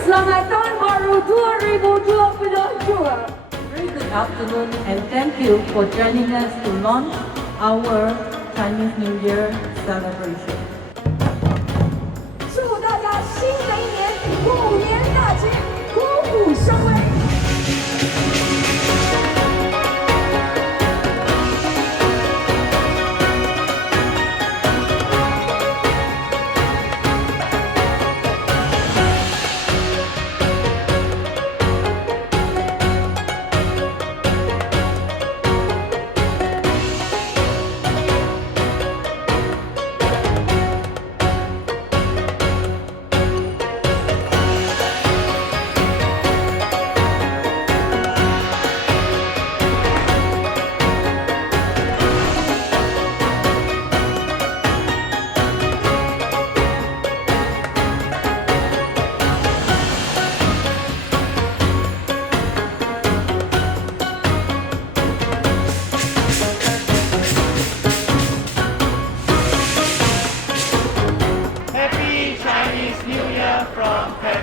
Selamat Tahun Baru 2022. Very good afternoon and thank you for joining us to launch our Chinese New Year celebration. 祝大家新的一年虎年大吉，虎虎生威。Happy Chinese New Year from Paris.